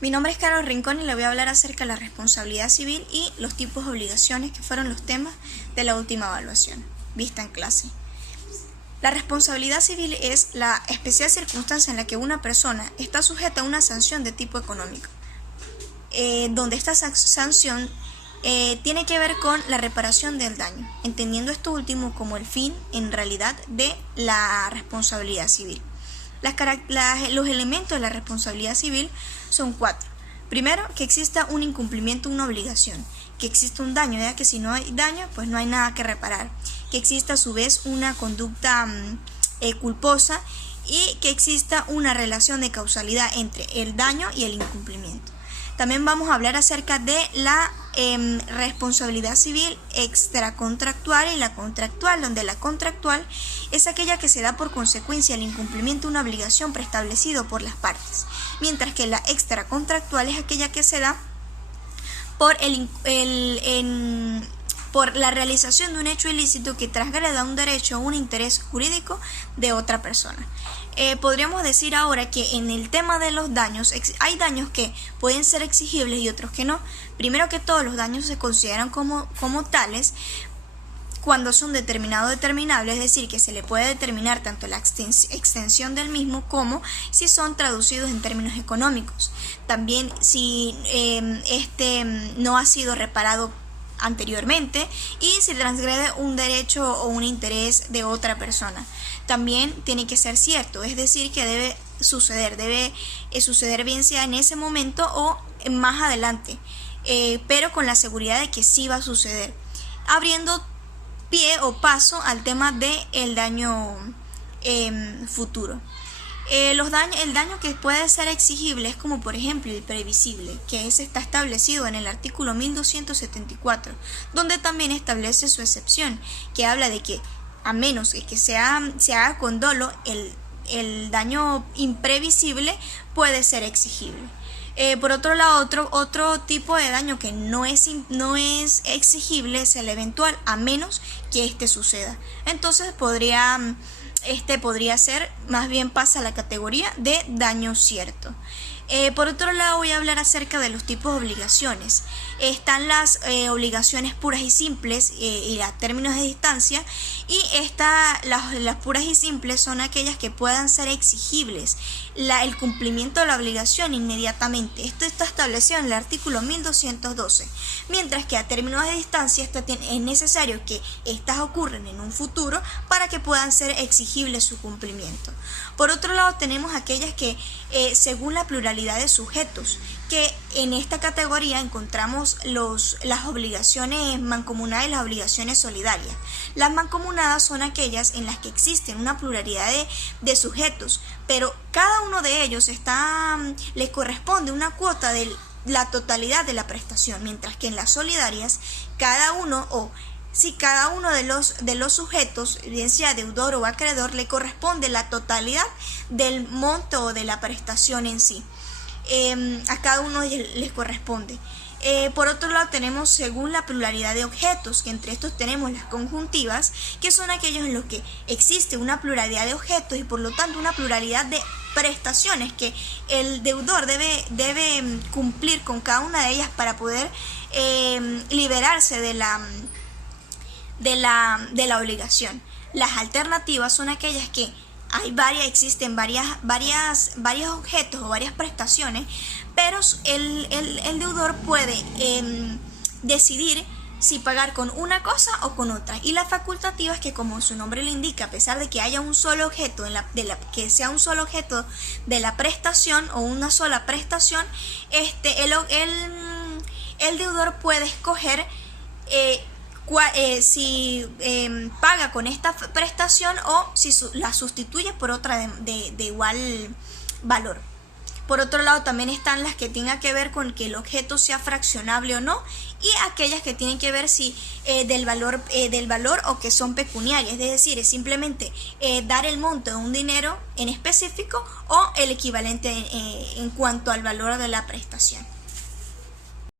Mi nombre es Carlos Rincón y le voy a hablar acerca de la responsabilidad civil y los tipos de obligaciones que fueron los temas de la última evaluación vista en clase. La responsabilidad civil es la especial circunstancia en la que una persona está sujeta a una sanción de tipo económico, donde esta sanción tiene que ver con la reparación del daño, entendiendo esto último como el fin en realidad de la responsabilidad civil. Los elementos de la responsabilidad civil son 4. Primero, que exista un incumplimiento, una obligación, que exista un daño, ya que si no hay daño, pues no hay nada que reparar, que exista a su vez una conducta culposa y que exista una relación de causalidad entre el daño y el incumplimiento. También vamos a hablar acerca de la responsabilidad civil extracontractual y la contractual, donde la contractual es aquella que se da por consecuencia del incumplimiento de una obligación preestablecido por las partes, mientras que la extracontractual es aquella que se da por por la realización de un hecho ilícito que transgreda un derecho o un interés jurídico de otra persona. Podríamos decir ahora que en el tema de los daños, hay daños que pueden ser exigibles y otros que no. Primero que todo, los daños se consideran como tales cuando son determinables, es decir, que se le puede determinar tanto la extensión del mismo como si son traducidos en términos económicos. También si no ha sido reparado anteriormente y si transgrede un derecho o un interés de otra persona. También tiene que ser cierto, es decir, que debe suceder bien sea en ese momento o más adelante, pero con la seguridad de que sí va a suceder, abriendo pie o paso al tema del daño futuro. El daño que puede ser exigible es como por ejemplo el previsible, que está establecido en el artículo 1274, donde también establece su excepción, que habla de que a menos que se haga con dolo, el daño imprevisible puede ser exigible. Por otro lado, otro tipo de daño que no es exigible es el eventual, a menos que suceda. Entonces podría ser, más bien pasa a la categoría de daño cierto. Por otro lado, voy a hablar acerca de los tipos de obligaciones. Están las obligaciones puras y simples y a términos de distancia, y las puras y simples son aquellas que puedan ser exigibles, el cumplimiento de la obligación inmediatamente. Esto está establecido en el artículo 1212, mientras que a términos de distancia es necesario que estas ocurran en un futuro para que puedan ser exigibles su cumplimiento. Por otro lado, tenemos aquellas que según la pluralidad de sujetos, que en esta categoría encontramos las obligaciones mancomunadas y las obligaciones solidarias. Las mancomunadas son aquellas en las que existen una pluralidad de sujetos, pero cada uno de ellos les corresponde una cuota de la totalidad de la prestación, mientras que en las solidarias cada uno de los sujetos, bien sea deudor o acreedor, le corresponde la totalidad del monto o de la prestación en sí. A cada uno les corresponde. Por otro lado, tenemos según la pluralidad de objetos, que entre estos tenemos las conjuntivas, que son aquellos en los que existe una pluralidad de objetos y por lo tanto una pluralidad de prestaciones que el deudor debe cumplir con cada una de ellas para poder liberarse de la obligación. Las alternativas son aquellas que existen varios objetos o varias prestaciones, pero el deudor puede decidir si pagar con una cosa o con otra. Y las facultativas, que como su nombre lo indica, a pesar de que haya un solo objeto que sea un solo objeto de la prestación o una sola prestación, el deudor puede escoger si paga con esta prestación o si la sustituye por otra de igual valor. Por otro lado, también están las que tengan que ver con que el objeto sea fraccionable o no, y aquellas que tienen que ver si del valor o que son pecuniarias, es decir, es simplemente dar el monto de un dinero en específico o el equivalente en cuanto al valor de la prestación.